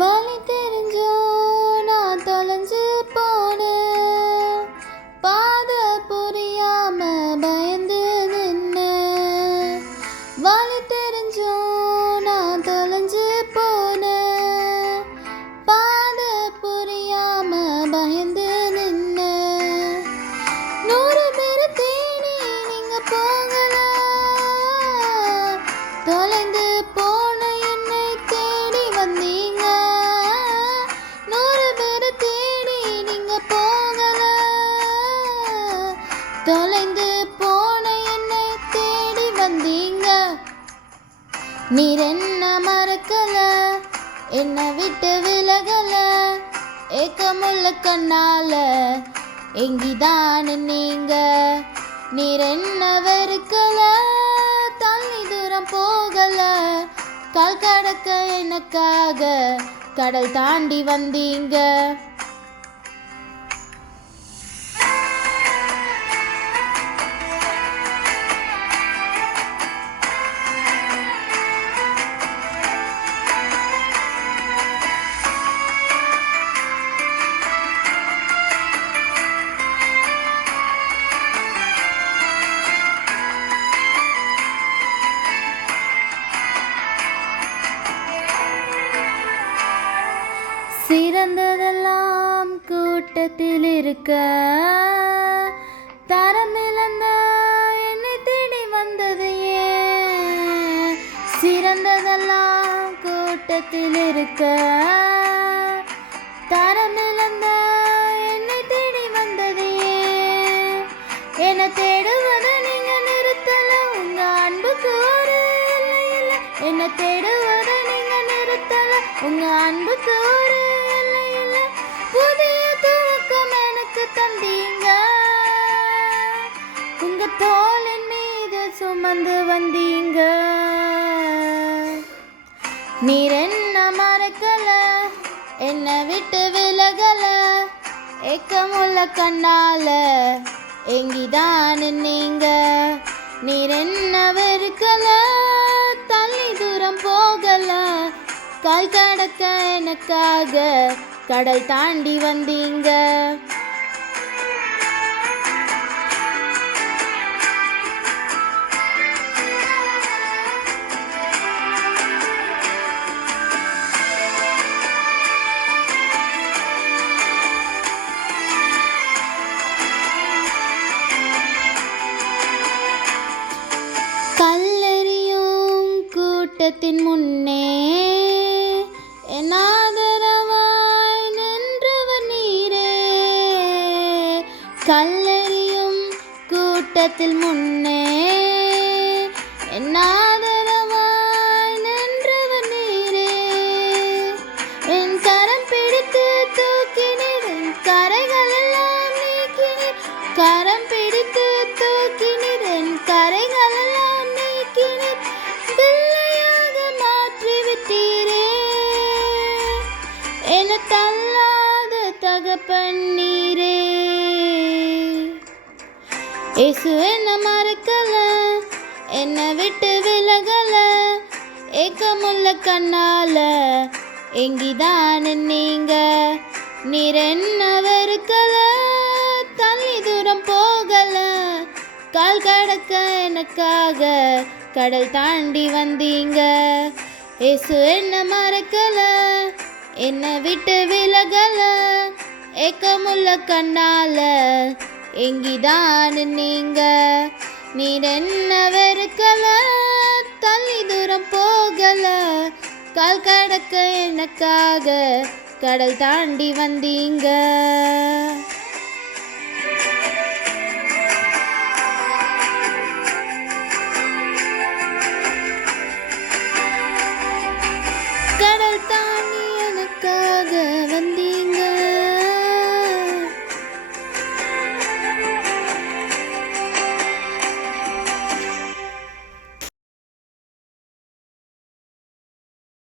வழி தெரிஞ்சோ நான் தொலைஞ்சு போனேன், பாதை புரியாம பயந்து நின்னு. வழி தெரிஞ்சோ நான் தொலைஞ்சு போனேன், பாதை புரியாம பயந்து நின்னு. 100 பேரை தேடி நீங்க போகல, தொலைந்து போன என்னை தேடி வந்தீங்க. 100 பேரை தேடி நீங்க போகல, தொலைந்து போன என்னை தேடி வந்தீங்க. நீர் என்ன மறக்கல, என்னை விட்டு விலகல, ஏக்கமுள்ள கண்ணால எங்கிதான் நீங்க. நீர் என்ன வெறுக்கல, தள்ளி தூரம் போகல, கால் கடக்க எனக்காக கடல் தாண்டி வந்தீங்க. சிறந்ததெல்லாம் கூட்டத்தில் இருக்க, தரமிழந்த என்னை தேடி வந்தது ஏன்? சிறந்ததெல்லாம் கூட்டத்தில் இருக்க, தரமிழந்த என்னை தேடி வந்தது ஏன்? என்னை தேடுவதை நீங்க நிறுத்தல, உங்க அன்புக்கு ஒரு இல்லை இல்லை. என்னை தேடுவதை நீங்க நிறுத்தல, உங்க அன்புக்கு ஒரு இல்லை இல்லை. புதிய துவக்கம் எனக்கு தந்தீங்க, உங்க தோளின் மீது சுமந்து வந்தீங்க. நீர் என்ன மறக்கல, என்னை விட்டு விலகல, ஏக்கமுள்ள கண்ணால எங்கிதான் நீங்க. நீர் என்ன வெறுக்கல, தள்ளி தூரம் போகல, கால் கடக்க எனக்காக கடல் தாண்டி வந்தீங்க. கல்லெறியும் கூட்டத்தின் முன்னே என் ஆதரவாய் நின்றவர் நீரே. கல்லெறியும் கூட்டத்தில் முன்னே என் ஆதரவாய் நின்றவர் நீரே. என் கரம் பிடித்து தூக்கினீர், என் கரைகள் எல்லாம் நீக்கினீர். கரம் பிடித்து தூக்கினீர், என் கரைகள் எல்லாம் நீக்கினீர். பிள்ளையாக மாற்றிவிட்டீரே, என்னை தள்ளாத தகப்பன் நீரே. இயேசு என்ன மறக்கல, என்னை விட்டு விலகல, ஏக்கமுள்ள கண்ணால எங்கிதான் நீங்க. நீர் என்ன வெறுக்கல, தள்ளி தூரம் போகல, கால் கடக்க எனக்காக கடல் தாண்டி வந்தீங்க. இயேசு என்ன மறக்கல, என்னை விட்டு விலகல, ஏக்கமுள்ள கண்ணால எங்கிதான் நீங்க. நீர் என்ன வெறுக்கல, தள்ளி தூரம் போகல, கால் கடக்க எனக்காக கடல் தாண்டி வந்தீங்க.